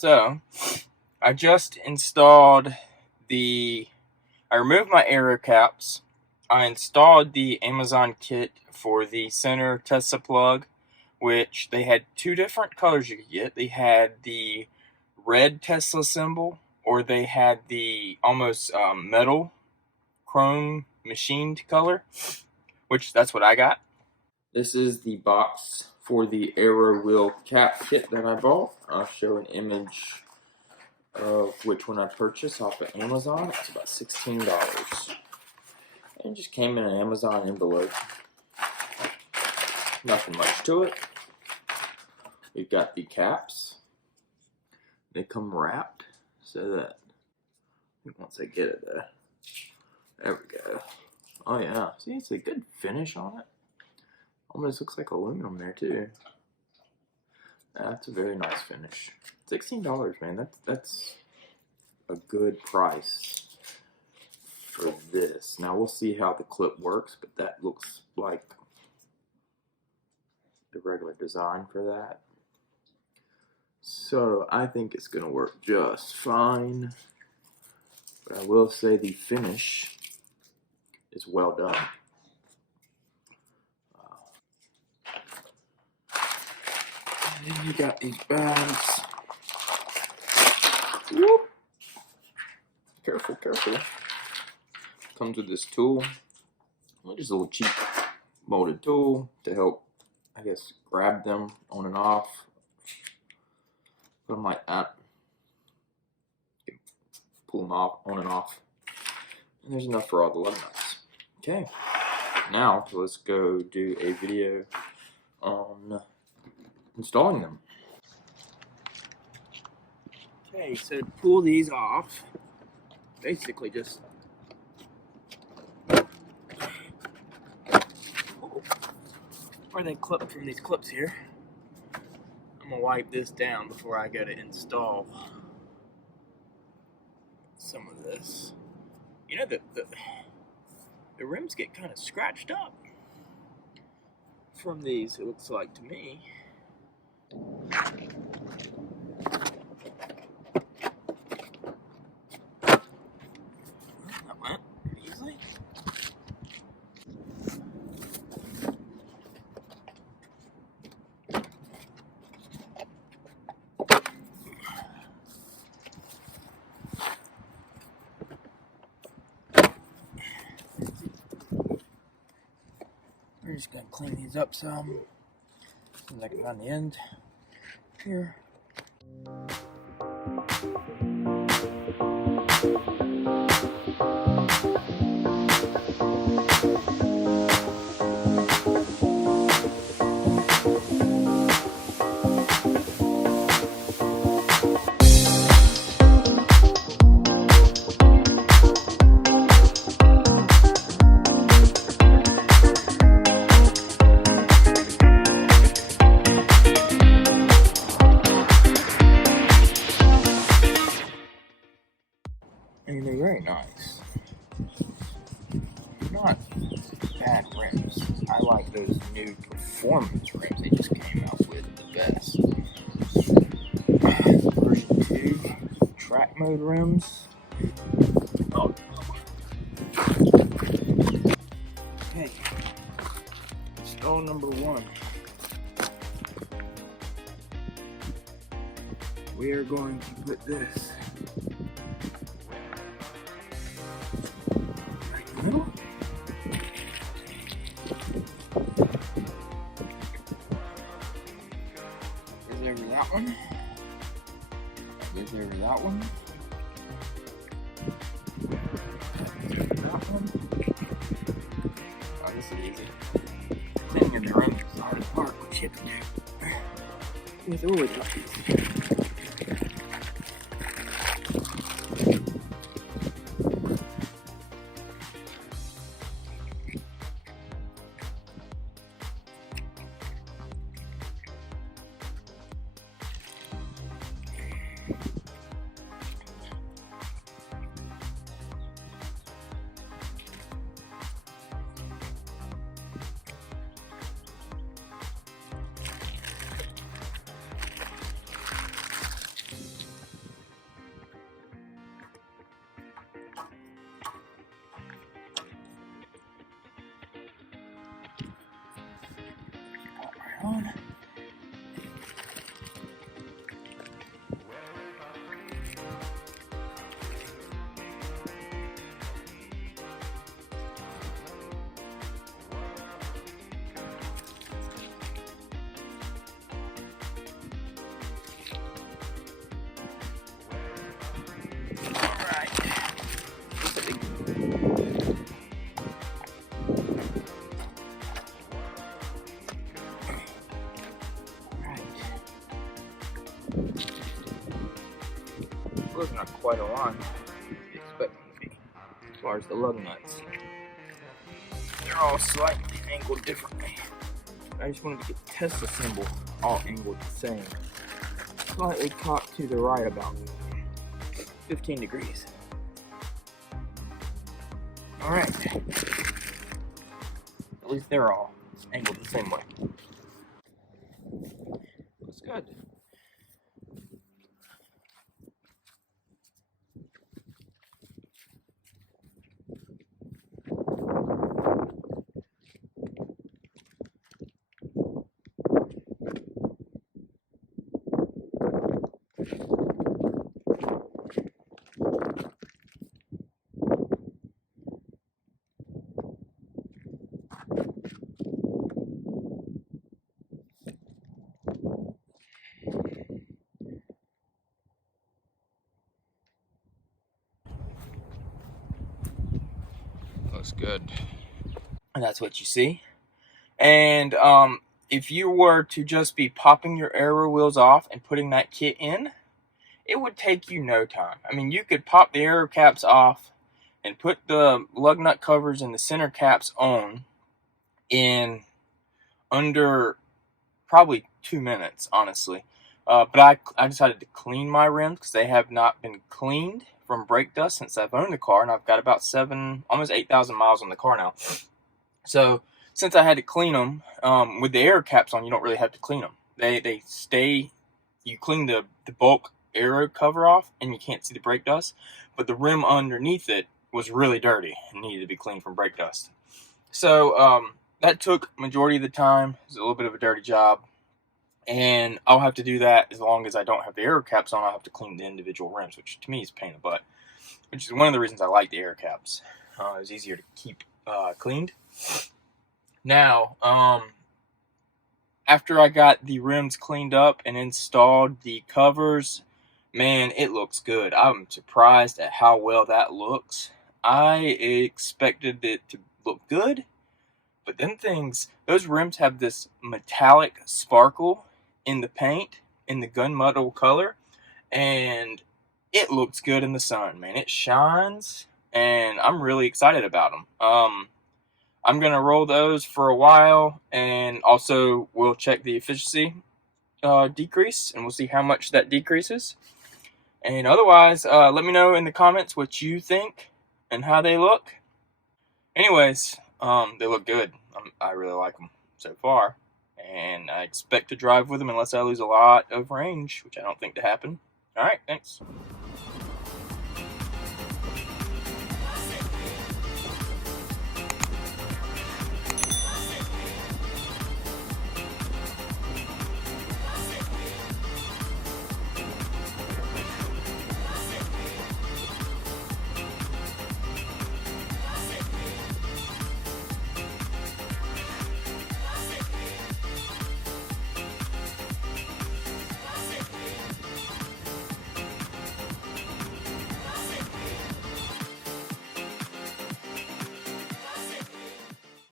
So, I just installed I removed my Aero caps. I installed the Amazon kit for the center Tesla plug, which they had two different colors you could get. They had the red Tesla symbol, or they had the almost metal chrome machined color, which that's what I got. This is the box for the Aero wheel cap kit that I bought. I'll show an image of which one I purchased off of Amazon. It's about $16. It just came in an Amazon envelope. Nothing much to it. We've got the caps. They come wrapped so that once I get it there we go. Oh yeah, see, it's a good finish on it. Almost looks like aluminum there too. That's a very nice finish. $16, man. That's a good price for this. Now we'll see how the clip works, but that looks like the regular design for that. So I think it's gonna work just fine. But I will say the finish is well done. And then you got these bags. Whoop. Careful, careful. Comes with this tool. Just a little cheap molded tool to help, I guess, grab them on and off. Put them like that. Pull them off, on and off. And there's enough for all the lug nuts. Okay. Now let's go do a video on installing them. Okay, so to pull these off, basically just where they clip from these clips here. I'm gonna wipe this down before I go to install some of this. You know, the rims get kind of scratched up from these, it looks like to me. That went pretty easily. We're just gonna clean these up some. And I can find the end here. And they're very nice. Not bad rims. I like those new performance rims they just came out with, the best. Version 2 track mode rims. Oh. Okay. Install number 1. We are going to put this middle. Goes over that one. Goes over that one. That one. Oh, this is easy. Cleaning the rims is the hardest part with shipping. It's always easy. on. Looking not quite aligned as you expect them to be, as far as the lug nuts. They're all slightly angled differently. I just wanted to get the test assemble all angled the same. Slightly cocked to the right about 15 degrees. Alright. At least they're all angled the same way. Looks good. Looks good. And that's what you see. And if you were to just be popping your Aero wheels off and putting that kit in, it would take you no time. I mean, you could pop the Aero caps off and put the lug nut covers and the center caps on in under probably 2 minutes, honestly. But I decided to clean my rims because they have not been cleaned from brake dust since I've owned the car, and I've got about almost 8,000 miles on the car now. So since I had to clean them, with the air caps on, you don't really have to clean them. They stay. You clean the bulk Aero cover off, and you can't see the brake dust. But the rim underneath it was really dirty and needed to be cleaned from brake dust. So that took majority of the time. It was a little bit of a dirty job. And I'll have to do that as long as I don't have the air caps on. I'll have to clean the individual rims, which to me is a pain in the butt. Which is one of the reasons I like the air caps. It's easier to keep cleaned. Now, after I got the rims cleaned up and installed the covers, man, it looks good. I'm surprised at how well that looks. I expected it to look good, but those rims have this metallic sparkle in the paint, in the gunmetal color, and it looks good in the sun, man. It shines, and I'm really excited about them. I'm going to roll those for a while, and also we'll check the efficiency decrease, and we'll see how much that decreases. And otherwise, let me know in the comments what you think and how they look. Anyways, they look good. I really like them so far, and I expect to drive with them unless I lose a lot of range, which I don't think to happen. Alright, thanks.